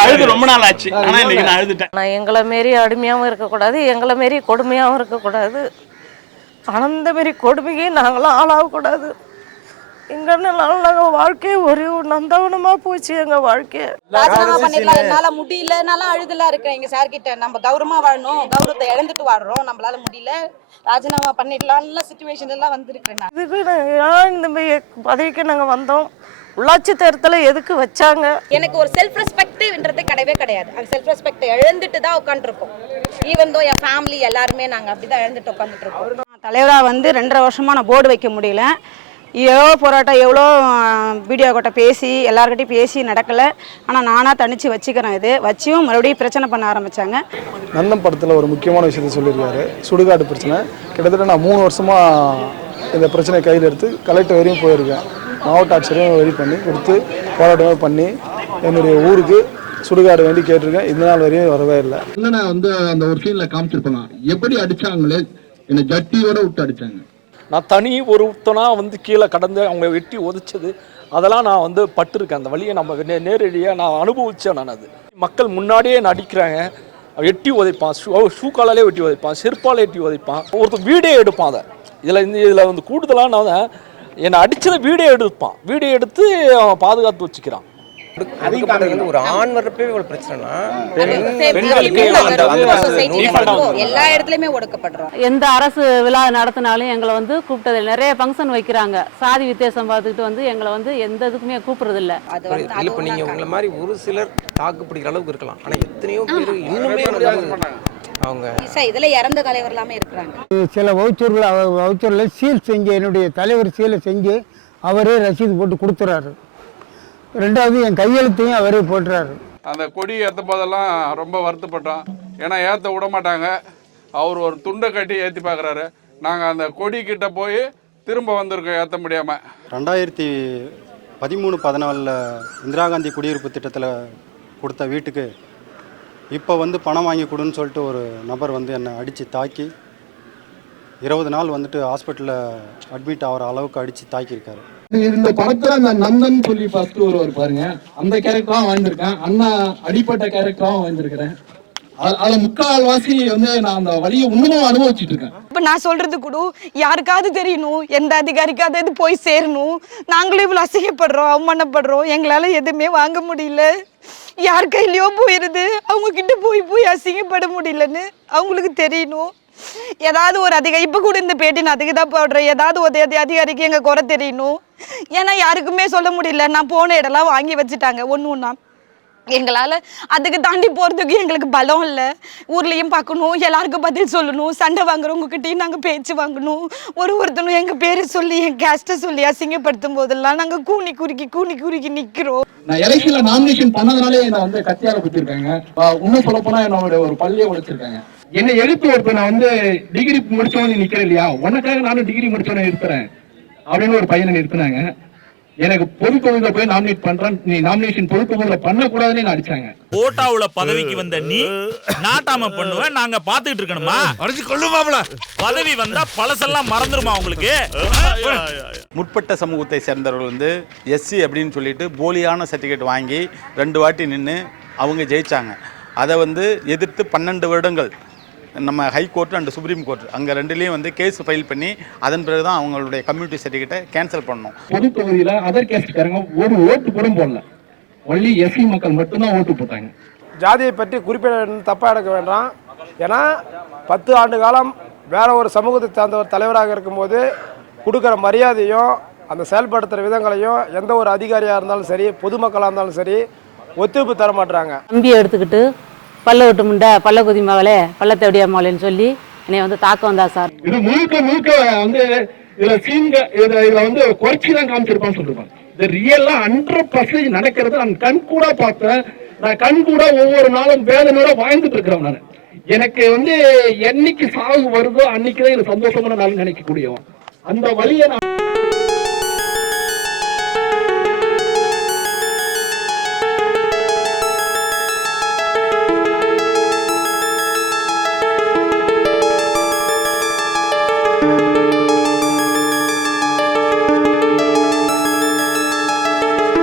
அழுது ரொம்ப நாள் ஆச்சு. ஆனால் இன்னைக்கு நான் அழுதுட்டேன். நான் எங்களை மாரி அடிமையாகவும் இருக்கக்கூடாது, எங்களை மாரி கொடுமையாகவும் இருக்கக்கூடாது, அந்த மாரி கொடுமையே நாங்களாம் ஆளாகக்கூடாது. எங்கள் வாழ்க்கையை ஒரு நந்தவனமா போச்சு. எங்கள் வாழ்க்கையை ராஜினாமா பண்ணிடலாம், என்னால முடியல, என்னால அழுதலாம் இருக்கேன் எங்க சார் கிட்ட. நம்ம கௌரவமா வாழணும், கௌரவத்தை இழந்துட்டு வாடுறோம், நம்மளால முடியல, ராஜினாமா பண்ணிடலாம்ல சிச்சுவேஷன் எல்லாம் வந்திருக்கேன். இதுக்கு இந்த பதவிக்கு நாங்கள் வந்தோம். உள்ளாட்சி தேர்தலை எதுக்கு வச்சாங்க? எனக்கு ஒரு செல்ஃப் ரெஸ்பெக்ட்ன்றதே கிடையவே கிடையாது. அந்த செல்ஃப் ரெஸ்பெக்ட் இழந்துட்டு தான் உட்காந்துருக்கோம். ஈவன் தோ என் ஃபேமிலி எல்லாருமே நாங்கள் அப்படிதான் இழந்துட்டு உட்காந்துட்டு இருக்கோம். தலைவராக வந்து 2.5 வருஷமா நான் போர்டு வைக்க முடியல. எவ்வளோ போராட்டம், எவ்வளோ வீடியோ கிட்ட பேசி எல்லாருக்கிட்டையும் பேசி நடக்கலை. ஆனால் நானாக தனித்து வச்சுக்கிறேன். இது வச்சியும் மறுபடியும் பிரச்சனை பண்ண ஆரம்பித்தாங்க. நந்தம் படத்தில் ஒரு முக்கியமான விஷயத்த சொல்லியிருக்காரு, சுடுகாடு பிரச்சனை. கிட்டத்தட்ட நான் 3 வருஷமாக இந்த பிரச்சனையை கையில் எடுத்து கலெக்டர் வரையும் போயிருக்கேன். மாவட்ட ஆட்சியரையும் ரெடி பண்ணி கொடுத்து போராட்டமே பண்ணி என்னுடைய ஊருக்கு சுடுகாடு வேண்டி கேட்டிருக்கேன். இந்த நாள் வரையும் வரவே இல்லை. என்னன்னா வந்து அந்த ஒரு சீனில் காமிச்சிருப்பாங்க, எப்படி அடித்தாங்களே, என்னை ஜட்டியோட விட்டு அடித்தாங்க. நான் தனி ஒருத்தனா வந்து கீழே கடந்து அவங்க வெட்டி உதைச்சது அதெல்லாம் நான் வந்து பட்டிருக்கேன். அந்த வழியை நம்ம நேரடியாக நான் அனுபவித்தேன். நான் அது மக்கள் முன்னாடியே நடிக்கிறாங்க. வெட்டி உதைப்பான், ஷூக்காலே வெட்டி உதைப்பான், செருப்பால் வெட்டி உதைப்பான், ஒருத்தர் வீடியோ எடுப்பான். அதை இதில் வந்து கூடுதலாக நான் என்னை அடிச்சதை வீடியோ எடுப்பான், வீடியோ எடுத்து அவன் பாதுகாத்து வச்சுக்கிறான். ஒரு ஆண் வர்றப்பே ஒரு பிரச்சனைனா எல்லா இடத்துலயுமே ஒடுக்கப்படுறோம். எந்த அரசு விழா நடத்தினாலும் எங்களை வந்து கூப்பிட்டது. நிறைய ஃபங்க்ஷன் வைக்கிறாங்க, சாதி வித்தியாசம் பார்த்துக்கிட்டு வந்து எங்களை வந்து எந்த இதுக்குமே கூப்பிடுறது இல்லை. இப்போ நீங்க உங்களை மாதிரி ஒரு சிலர் தாக்கு பிடிக்கிற அளவுக்கு இருக்கலாம், ஆனா எத்தனையோ பேர் இன்னுமே அவங்க இதுல இறந்த தலைவர் எல்லாமே இருக்கிறாங்க. சில வவுச்சர்ல சீல் செஞ்சு என்னுடைய தலைவர் சீலை செஞ்சு அவரே ரசீது போட்டு கொடுத்துறாரு. 2வது என் கையெழுத்தையும் அவரே போட்டுறாரு. அந்த கொடி ஏற்ற போதெல்லாம் ரொம்ப வருத்தப்பட்டோம். ஏன்னா ஏற்ற விட மாட்டாங்க. அவர் ஒரு துண்டை கட்டி ஏற்றி பார்க்குறாரு. நாங்கள் அந்த கொடி கிட்ட போய் திரும்ப வந்திருக்கோம் ஏற்ற முடியாமல். 2013-14 இந்திரா காந்தி குடியிருப்பு திட்டத்தில் கொடுத்த வீட்டுக்கு இப்போ வந்து பணம் வாங்கி கொடுன்னு சொல்லிட்டு ஒரு நபர் வந்து என்னை அடித்து தாக்கி 20 நாள் வந்துட்டு ஹாஸ்பிட்டலில் அட்மிட் ஆகிற அளவுக்கு அடித்து தாக்கியிருக்காரு. இந்த படத்துல அந்த நந்தன் சொல்லி ஃபர்ஸ்ட் ஒருவர் பாருங்க, அந்த கேரக்டராகவும் வாழ்ந்திருக்கேன், அண்ணா அடிப்பட்ட கேரக்டராகவும் வாழ்ந்திருக்கிறேன். அது முக்கால்வாசி வந்து நான் அந்த வழியை இன்னமும் அனுபவிச்சுட்டு இருக்கேன். இப்போ நான் சொல்றது கூட யாருக்காவது தெரியணும், எந்த அதிகாரிக்காவது இது போய் சேரணும். நாங்களும் இவ்வளோ அசிங்கப்படுறோம், அவமானப்படுறோம், எங்களால் எதுவுமே வாங்க முடியல. யார் கையிலையோ போயிடுது, அவங்க கிட்ட போய் அசிங்கப்பட முடியலன்னு அவங்களுக்கு தெரியணும். ஏதாவது ஒரு இப்போ கூட இந்த பேட்டி நான் அதுக்கு தான் போடுறேன். ஏதாவது ஒரு அதிகாரிக்கு எங்கள் குறை தெரியணும். ஏன்னா யாருக்குமே சொல்ல முடியல. நான் போன இடம்லாம் வாங்கி வச்சுட்டாங்க ஒன்று. எங்களால் அதுக்கு தாண்டி போகிறதுக்கு எங்களுக்கு பலம் இல்லை. ஊர்லேயும் பார்க்கணும், எல்லாருக்கும் பதில் சொல்லணும், சண்டை வாங்குறவங்ககிட்டையும் நாங்கள் பேச்சு வாங்கணும். ஒருத்தனும் எங்கள் பேரை சொல்லி என் கேஸ்ட்டை சொல்லி அசிங்கப்படுத்தும் போதெல்லாம் நாங்கள் கூனி குறுக்கி நிற்கிறோம். நான் எலெக்ஷன்ல நாமினேஷன் பண்ணதுனாலே என்னை வந்து கத்தியால குத்திருக்காங்க. இன்னும் சொல்ல போனா என்னோட ஒரு பள்ளியை உடைச்சிருக்காங்க. என்னை எழுத்து ஒருத்தர் நான் வந்து டிகிரி முடிச்சவனு நிக்கிறேன் இல்லையா, உனக்காக நானும் டிகிரி முடிச்சவன நிறுத்துறேன் அப்படின்னு ஒரு பையனை நிறுத்தினாங்க. எனக்கு பொதுக்குழுல போய் நாமினேட் பண்றேன், நீ நாமினேஷன் பொதுக்குழுல பண்ணக்கூடாதுன்னு நான் அடிச்சாங்க. ஓட்டாவுல பதவிக்கு வந்த நீ நாட்டாம பண்ணுவேன் நாங்க பாத்துக்கிட்டு இருக்கணுமா? அடிச்சு கொள்ளுமாப்ல. பதவி வந்தா பழசெல்லாம் மறந்துருமா உங்களுக்கு? முற்பட்ட சமூகத்தை சேர்ந்தவர்கள் வந்து எஸ்சி அப்படின்னு சொல்லிட்டு போலியான சர்டிஃபிகேட் வாங்கி 2 வாட்டி நின்று அவங்க ஜெயிச்சாங்க. அதை வந்து எதிர்த்து 12 வருடங்கள் நம்ம ஹைகோர்ட் அண்ட் சுப்ரீம் கோர்ட் அங்கே 2லேயும் வந்து கேஸ் ஃபைல் பண்ணி அதன் பிறகு தான் அவங்களுடைய கம்யூனிட்டி சர்டிஃபிகேட்டை கேன்சல் பண்ணோம். பொது தொகுதியில் அதர் கேஸ்ட்காரங்க ஒரு ஓட்டு கூட போடல, ஒன்லி எஸ்சி மக்கள் மட்டும்தான் ஓட்டு போட்டாங்க. ஜாதியை பற்றி குறிப்பிட தப்பாக எடுக்க வேண்டாம். ஏன்னா 10 ஆண்டு காலம் வேற ஒரு சமூகத்தை சார்ந்த ஒரு தலைவராக இருக்கும்போது கொடுக்குற மரியாதையும் அந்த செயல்படுத்துகிற விதங்களையும் எந்த ஒரு அதிகாரியாக இருந்தாலும் சரி, பொதுமக்களாக இருந்தாலும் சரி ஒத்துழைப்பு தர மாட்டாங்க. தம்பியை எடுத்துக்கிட்டு பல்ல விட்டு முண்டை, பல்ல குதி மகளே, பள்ளத்தை விடியா மகளேன்னு சொல்லி என்னை வந்து தாக்க வந்தா சார். இது முழுக்க வந்து இதுல வந்து குறைச்சி தான் காமிச்சிருப்பான்னு சொல்லிருப்பாங்க. இது ரியலா 100% நடக்கிறது நான் கண் கூட பார்த்தேன். நான் கண் கூட ஒவ்வொரு நாளும் வேதனையோட வாழ்ந்துட்டு இருக்கிறேன். நான் எனக்கு வந்து என்னைக்கு சாவு வருதோ அன்னைக்குதான் எனக்கு சந்தோஷமான நாள் நினைக்கக்கூடியவன். அந்த வழியை நான்